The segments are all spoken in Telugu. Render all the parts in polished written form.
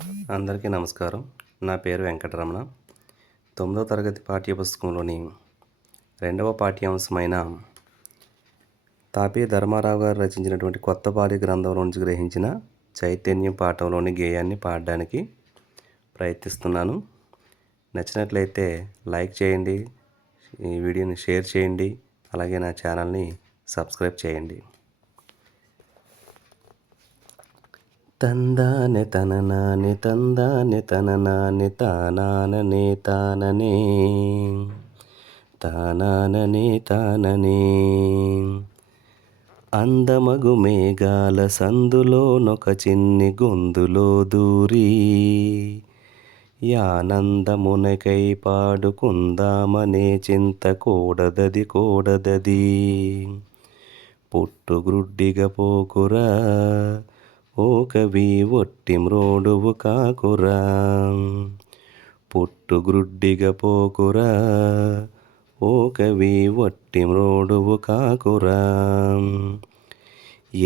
అందరికీ నమస్కారం. నా పేరు వెంకటరమణ. 9వ తరగతి పాఠ్యపుస్తకంలోని రెండవ పాఠ్యాంశమైన తాపీ ధర్మారావు గారు రచించినటువంటి కొత్త బాల్య గ్రంథంలో నుంచి గ్రహించిన చైతన్యం పాఠంలోని గేయాన్ని పాడడానికి ప్రయత్నిస్తున్నాను. నచ్చినట్లయితే లైక్ చేయండి, ఈ వీడియోని షేర్ చేయండి, అలాగే నా ఛానల్ని సబ్స్క్రైబ్ చేయండి. తందానె తననానె తందానె తననానె తానాననే తాననే తానాననే తాననే అందమగు మేఘాల సందులోనొక చిన్ని గొందులో దూరి యానందమునకై పాడుకుందామనే చింత కూడదది పుట్టుగ్రుడ్డిగా పోకురా ఓ కవి ఒట్టి మ్రోడువు కాకురా, పుట్టుగ్రుడ్డిగా పోకురా ఓ కవి ఒట్టి మ్రోడువు కాకురా.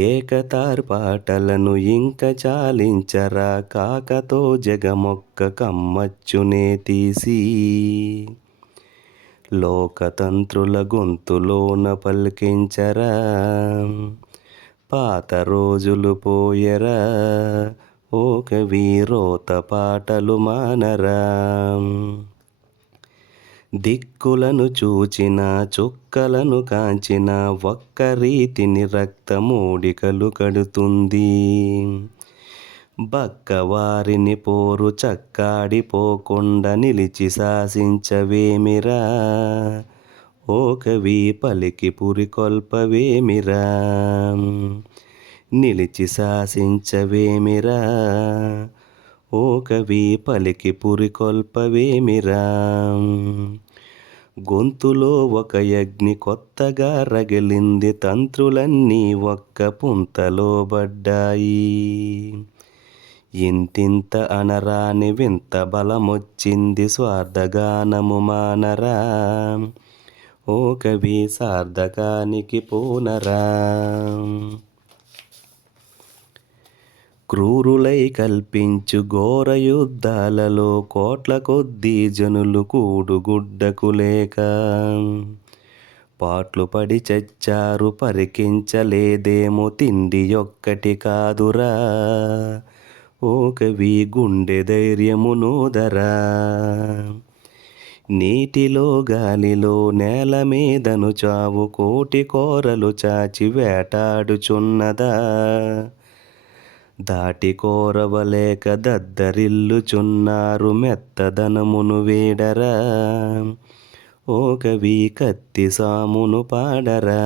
ఏకతార్ పాటలను ఇంక చాలించరా కాకతో జగమొక్క కమ్మచ్చునే తీసి, లోకతంత్రుల గొంతులోన పలికించరా పాత రోజులు పోయరా ఓ కవి రోత పాటలు మానరా. దిక్కులను చూచిన చుక్కలను కాంచిన ఒక్క రీతిని రక్తమూడికలు కడుతుంది, బక్కవారిని పోరు చక్కాడిపోకుండా నిలిచి శాసించవేమిరా ఓ కవి పలికి పురికొల్పవేమిరా, నిలిచి శాసించవేమిరా ఓ కవి పలికి పురికొల్పవేమిరా. గొంతులో ఒక అగ్ని కొత్తగా రగిలింది, తంత్రులన్నీ ఒక్క పుంతలో పడ్డాయి, ఇంతింత అనరాని వింత బలమొచ్చింది స్వార్థగానము మానరా ఓ కవి సార్థకానికి పోనరా. క్రూరులై కల్పించు ఘోర యుద్ధాలలో కోట్ల కొద్దీ జనులు కూడుగుడ్డకు లేక పాట్లు పడి చచ్చారు, పరికించలేదేమో తిండి ఒక్కటి కాదురా ఓ కవి గుండె ధైర్యము నోదరా. నీటిలో గాలిలో నేల మీదను చావు కోటి కోరలు చాచి వేటాడుచున్నదా, దాటి కోరవలేక దద్దరిల్లుచున్నారు మెత్తదనమును వేడరా ఓ కవి కత్తి సామును పాడరా.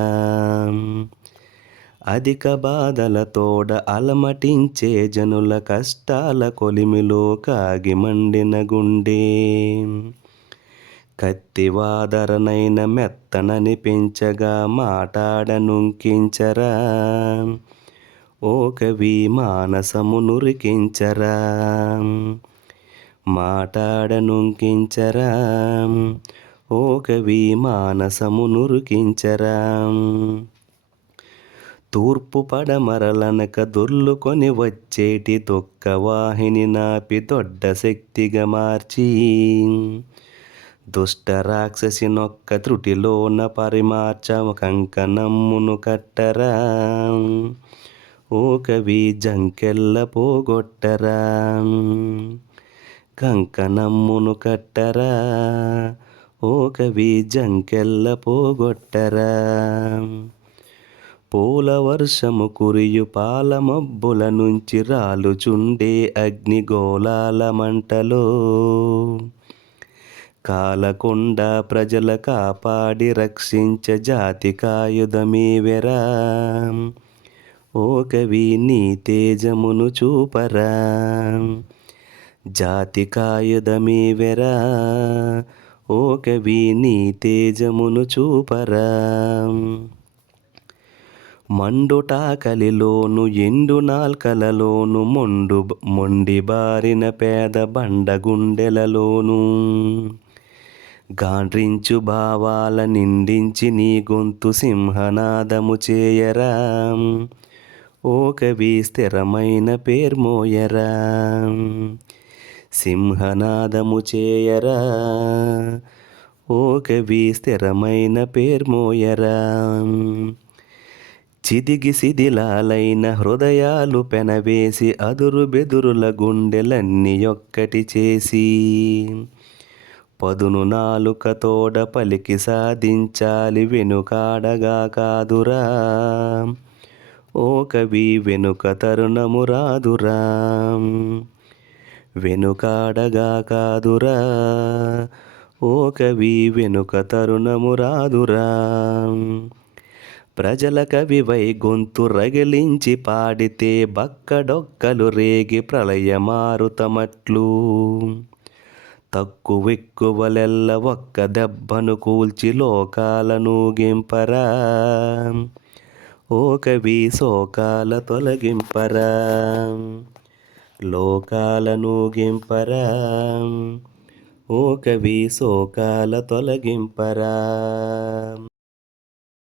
అధిక బాధలతోడ అలమటించే జనుల కష్టాల కొలిమిలో కాగి మండిన గుండె, కత్తివాదరనైన మెత్తనని పెంచగా మాటాడనుంకించరా ఓ కవి మానసము నురికించరా, మాటాడనుంకించరా ఓ కవి మానసము నురికించరా. తూర్పు పడమరలనక దొర్లుకొని వచ్చేటి దుఃఖవాహిని నాపి దొడ్డ శక్తిగా మార్చి, దుష్ట రాక్షసి నొక్క త్రుటిలోన పరిమార్చ కంకణమ్మును కట్టరా ఓ కవి జంకెల్ల పోగొట్టరా, కంకణమ్మును కట్టరా ఓ కవి జంకెల్ల పోగొట్టరా. పూల వర్షము కురియు పాల మబ్బుల నుంచి రాలుచుండే అగ్నిగోళాల మంటలో కాలకొండ ప్రజల కాపాడి రక్షించ జాతికాయుధమీవెరా ఓ కవి నీ తేజమును చూపరా, జాతికాయుధమీవెరా ఓ కవి నీ తేజమును చూపరా. మండుటాకలిలోను ఎండు నాల్కలలోను మొండి బారిన పేద బండగుండెలలోను గాండ్రించు భావాల నిండించి నీ గొంతు సింహనాదము చేయరా ఓ కవి స్థిరమైన పేర్మోయరా, సింహనాదము చేయరా, ఓ కవి స్థిరమైన పేర్మోయరా. చిదిగి శిథిలాలైన హృదయాలు పెనవేసి అదురు బెదురుల గుండెలన్నీ ఒక్కటి చేసి పదును నాలుకతోడ పలికి సాధించాలి వెనుకాడగా కాదురా, ఓ కవి వెనుక తరుణము రాదురా, వెనుకాడగా కాదురా, ఓ కవి వెనుక తరుణము రాదురా. ప్రజల కవివై గొంతు రగిలించి పాడితే బక్కడొక్కలు రేగి ప్రళయమారుతమట్లు, తక్కువెక్కువలెల్ల ఒక్క దెబ్బను కూల్చి లోకాలను గింపరా, ఓ కవి శోకాల తొలగింపరా, లోకాలను గింపరా, ఓ కవి శోకాల తొలగింపరా.